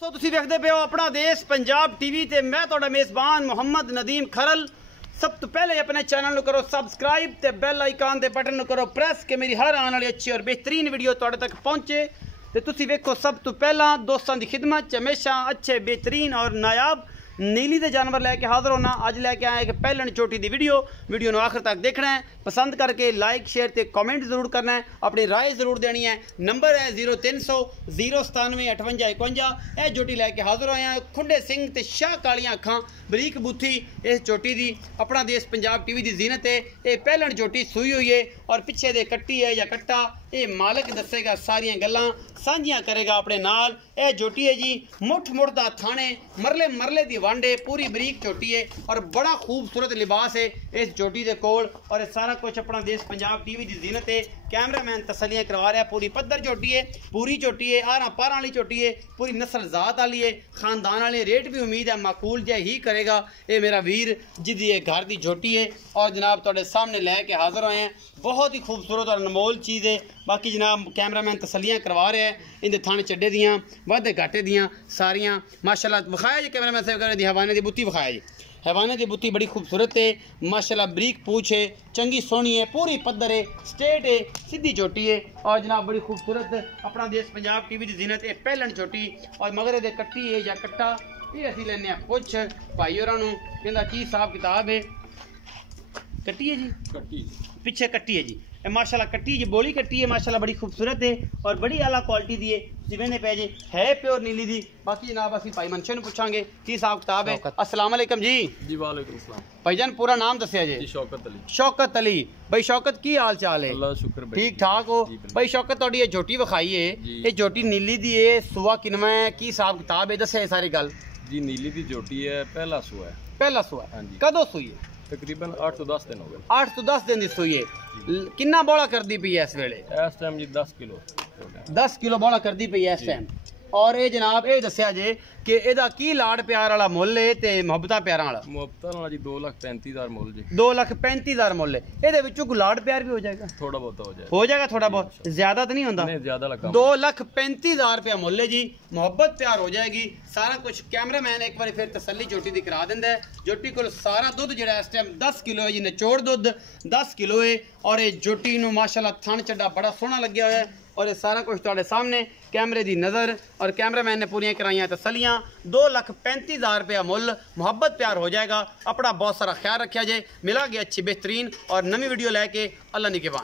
ਸੋ ਤੁਸੀਂ ਵੇਖਦੇ ਪਏ ਹੋ ਆਪਣਾ ਦੇਸ਼ ਪੰਜਾਬ ਟੀਵੀ ਤੇ ਮੈਂ ਤੁਹਾਡਾ ਮੇਜ਼ਬਾਨ ਮੁਹੰਮਦ ਨਦੀਮ ਖਰਲ। सब तो पहले अपने चैनल को करो सबसक्राइब ते बेल आइकन के बटन करो प्रेस कि मेरी हर आने वाली अच्छी और बेहतरीन वीडियो तुहाडे तक पहुँचे। तो तुसी वेखो सब तो पहला दोस्तों की खिदमत हमेशा अच्छे बेहतरीन और नायाब नीली दे जानवर लैके हाजिर होना। अज लैके आए एक पहलन चोटी की वीडियो आखिर तक देखना है, पसंद करके लाइक शेयर ते कमेंट जरूर करना है, अपनी राय जरूर देनी है। नंबर है 0300 097 58 51। यह चोटी लैके हाजिर होए हैं। खुंडे सिंह ते शाह कालियां अखां बरीक बूथी इस चोटी की अपना देश पंजाब टीवी की जीनत है। ये पहलन चोटी सूई हुई है और पिछे दे कट्टी है या कट्टा ये मालिक दसेगा, सारियां गल्लां सांझियां करेगा अपने नाल। यह चोटी है जी मुठ मुठ दा थाने मरले मरले दी वांडे पूरी बरीक चोटी है और बड़ा खूबसूरत लिबास है इस चोटी के कोल। और सारा कुछ अपना देश पंजाब टीवी की जीनत है। कैमरामैन तसलियां करवा रहा है। पूरी पद्धर चोटी है, पूरी चोटी है, 18 पारा वाली चोटी है, पूरी नस्ल जात वाली है, खानदान वाले। रेट भी उम्मीद है माकूल जै ही करेगा ये मेरा वीर जिदी घर की झोटी है। और जनाब तुहाडे सामने लैके हाजिर होए हैं। बहुत ही खूबसूरत और अनमोल चीज़ है। बाकी जनाब कैमरामैन तसलियां करवा रहे हैं। इनके थाने चड्डे दियाँ वादे घाटे दियाँ सारियां माशाल्लाह विखाया जी। कैमरामैन साहब हवाने की बुत्ती विखाया जी। हैवाने की बुत्ती बड़ी खूबसूरत है माशाल्लाह, बरीक पूछ है, चंगी सोहनी है, पूरी पद्धर है, स्ट्रेट है, सीधी चोटी है। और जनाब बड़ी खूबसूरत अपना देश पंजाब टीवी की जीनत है पहलन चोटी। और मगर ये कट्टी है या कट्टा ये असी लेने पुछ भाई होरां नूं कहंदा की हिसाब किताब है। कट्टी है जी, कट्टी पिछे कट्टी है जी। माशाल्लाह कट्टी जी बोली कट्टी है माशाल्लाह बड़ी खूबसूरत है और बड़ी आला क्वालिटी दी है। जिवें पै जे है प्योर नीली दी। बाकी जनाब असीं भाई मनशे नूं पुछांगे की हिसाब किताब है। अस्सलाम वालेकुम जी। जी वालेकुम सलाम। भाईजान पूरा नाम दस्या जी। शौकत अली। शौकत अली भाई। शौकत की हाल चाल है? अल्लाह शुक्र भाई, ठीक ठाक हो भाई। शौकत तुहाडी ये झोटी विखाई है, ये झोटी नीली दी है, सुआ किनवा है, की हिसाब किताब है दस्या सारी गल जी। नीली दी झोटी है, पहला सुआ है। पहला सुआ है, कदों सुई है? तकरीबन 8 तो 10 दिन हो गए। 8 तो 10 दिन की सुई है। कितना बोला करती पई है इस वेले? इस टाइम जी 10 किलो 10 किलो बोला करती पई है इस टाइम। और ये जनाब ये दस्या जे कि एदा की लाड़ प्यार वाला मुल है ते मुहब्बता प्यारा वाला? मुहब्बता वाला जी 2,35,000 मुल जी। 2,35,000 मुल है। ਇਹਦੇ ਵਿੱਚੋਂ ਕੋਈ ਲਾੜ प्यार भी हो जाएगा? थोड़ा बहुत हो जाएगा। हो जाएगा थोड़ा बहुत, ज्यादा तो नहीं होता? नहीं ज्यादा लगा। 2,35,000 रुपया मुल है जी। मोहब्बत प्यार हो जाएगी सारा कुछ। कैमरामैन एक बार फिर तसल्ली झोटी दी करा दिंदा है। झोटी को सारा दुध जिहड़ा इस टाइम 10 किलो है जी। निचोड़ दुध 10 किलो है। और ये झोटी नूं माशाल्लाह थन चड्डा बड़ा सोहना लग्या होया है। और ये सारा कुछ तुहाडे सामने कैमरे की नज़र और कैमरामैन ने पूरी कराइया तसलियां। 2,35,000 रुपया मुल, मुहब्बत प्यार हो जाएगा। अपना बहुत सारा ख्याल रखा जाए। मिला गया अच्छी बेहतरीन और नवी वीडियो लैके अल्लाह निगहबान।